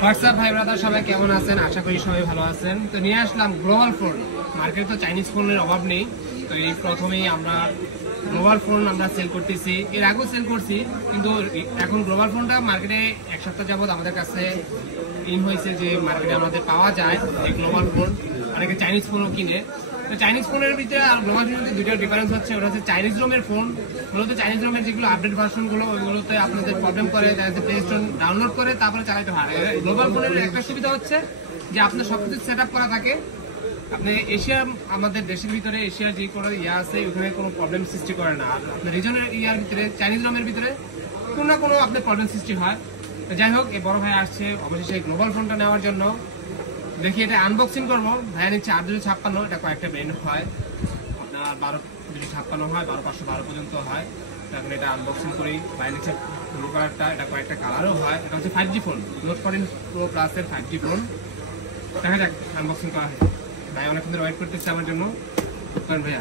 WhatsApp ভাই brother সবাই কেমন আছেন? আশা করি সবাই ভালো আছেন। তো নিয়ে আসলাম গ্লোবাল ফোন। মার্কেটে তো চাইনিজ ফোনের অভাব নেই, তো এই প্রথমেই আমরা গ্লোবাল ফোন আমরা সেল করতেছি। এর আগেও সেল করছি, কিন্তু এখন গ্লোবাল ফোনটা মার্কেটে এক সপ্তাহ যাবত আমাদের কাছে ইন হয়েছে যে মার্কেটে আমাদের পাওয়া যায় এই গ্লোবাল ফোন। অনেকে চাইনিজ ফোনও কিনে। তো চাইনিজ ফোনের ভিতরে আর গ্লোবাল ফোনের মধ্যে দুইটার ডিফারেন্স হচ্ছে, ওটা হচ্ছে চাইনিজ রোমের ফোন। মূলত চাইনিজ রোমের যেগুলো আপডেট ভার্সনগুলো ওইগুলোতে আপনাদের প্রবলেম করে, প্লে স্টোর ডাউনলোড করে তারপরে চালাতে হয়। গ্লোবাল ফোনের একটা সুবিধা হচ্ছে যে আপনার সবকিছু সেট আপ করা থাকে। আপনি এশিয়া, আমাদের দেশের ভিতরে এশিয়ার যে কোনো ইয়া আছে ওখানে কোনো প্রবলেম সৃষ্টি করে না। আর আপনার রিজনের ইয়ার ভিতরে চাইনিজ রোমের ভিতরে কোনো না কোনো আপনার প্রবলেম সৃষ্টি হয়। যাই হোক, এই বড় ভাই আসছে অবশেষে গ্লোবাল ফোনটা নেওয়ার জন্য। দেখি এটা আনবক্সিং করবো। ভাইয়া নিচ্ছে 8-256, এটা কয়েকটা ব্র্যান্ড হয়, আপনার 12-256 হয়, 12-512 পর্যন্ত হয়। এখন এটা আনবক্সিং করি। ভাইয়া নিচ্ছে ব্লু কালারটা, এটা কয়েকটা কালারও হয়। এটা হচ্ছে 5G ফোন, নোট 14 প্রো প্লাসের 5G ফোন। দেখা যাক আনবক্সিং করা হয়। ভাই অনেকক্ষণ ধরে ওয়েট করতেছে আমার জন্য। কারণ ভাইয়া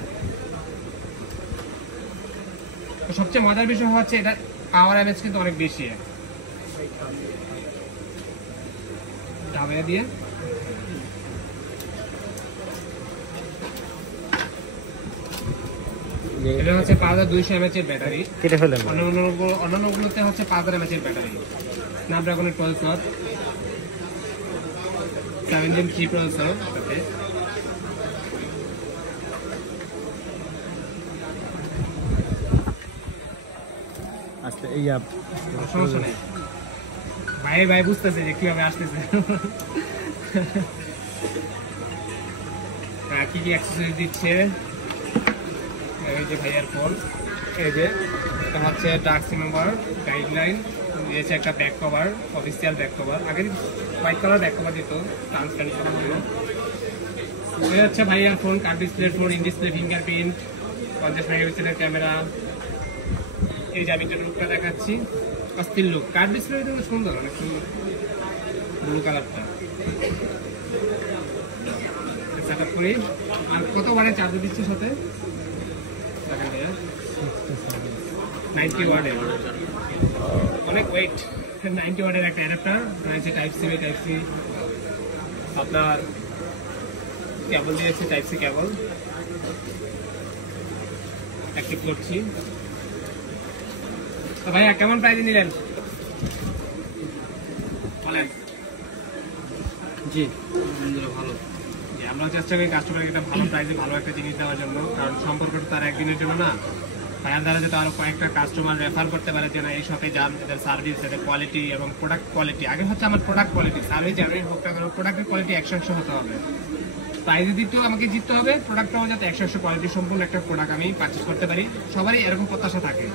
সবচেয়ে মজার বিষয় হচ্ছে এটা পাওয়ার এমএচ কিন্তু অনেক বেশি। ডাবিয়া দিয়ে এটা হচ্ছে 5200 mAh এর ব্যাটারি। কেটে ফেলেন। অন্যান্যগুলোতে হচ্ছে 5000 mAh এর ব্যাটারি। স্ন্যাপড্রাগনের প্রসেসর, 7 Gen 3 প্রসেসর। আচ্ছা, এই সমস্যা নেই ভাই, ভাই বুঝতেছে যে কিভাবে আসতেছে। কি কি অ্যাক্সেসরিজ দিচ্ছে এই যে ভাইয়ার ফোন। এই যে এটা হচ্ছে ডার্ক মেম্বার গাইডলাইন দিয়েছে, একটা back cover, official back cover. আগে হোয়াইট কালার ব্যাক কভার দিত ট্রান্সপারেন্ট করার জন্য। এই হচ্ছে ভাইয়ার phone, card display phone, in display fingerprint, 50 মেগাপিক্সেলের ক্যামেরা। এই যে আমি একটা লুকটা দেখাচ্ছি, অস্থির লুক। কার্ড ডিসপ্লে কিন্তু সুন্দর, অনেক সুন্দর ব্লু কালারটা। সেট আপ করি। আর কত ওয়াটের চার্জার দিচ্ছে সাথে? 90 ওয়াটের, অনেক ওয়েট। 90 ওয়াটের একটা অ্যাডাপ্টার রয়েছে, টাইপ সি টাইপ সি। আপনার কেবল দিয়েছে, টাইপ সি কেবল। অ্যাক্টিভ করছি। তো ভাইয়া কেমন প্রাইজে নিলেন বলেন? জি আলহামদুলিল্লাহ ভালো। আমরা চেষ্টা করি কাস্টমারকে একটা ভালো প্রাইসে ভালো একটা জিনিস দেওয়ার জন্য, কারণ সম্পর্কটা তার একদিনের জন্য না। ভাইয়ার দ্বারা যাতে আরো কয়েকটা কাস্টমার রেফার করতে পারে যে না এই শপে যান, এদের সার্ভিস, এদের কোয়ালিটি এবং প্রোডাক্ট কোয়ালিটি। আগে হচ্ছে আমার প্রোডাক্ট কোয়ালিটি, সার্ভিস যেমনই হোক না কেন প্রোডাক্টের কোয়ালিটি 100 হতে হবে। প্রাইজে দিতেও আমাকে জিততে হবে, প্রোডাক্টটাও যাতে 100 কোয়ালিটি সম্পূর্ণ একটা প্রোডাক্ট আমি পারচেস করতে পারি। সবারই এরকম প্রত্যাশা থাকে।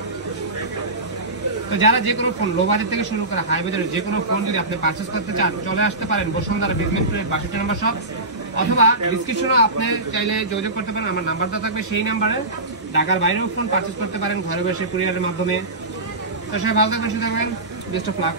তো যারা যে কোনো ফোন লো বাজেট থেকে শুরু করে হাই বাজেটের যে কোনো ফোন যদি আপনি পারচেস করতে চান, চলে আসতে পারেন বসুন্ধরা বেসমেন্ট 62 নম্বর শপ, অথবা ডিসক্রিপশনে আপনি চাইলে যোগাযোগ করতে পারেন। আমার নাম্বারটা থাকবে সেই নাম্বারে। ঢাকার বাইরেও ফোন পারচেস করতে পারেন ঘরে বসে কুরিয়ারের মাধ্যমে। তো সবাই ভালো থাকবেন, সুস্থ থাকবেন। Best of luck.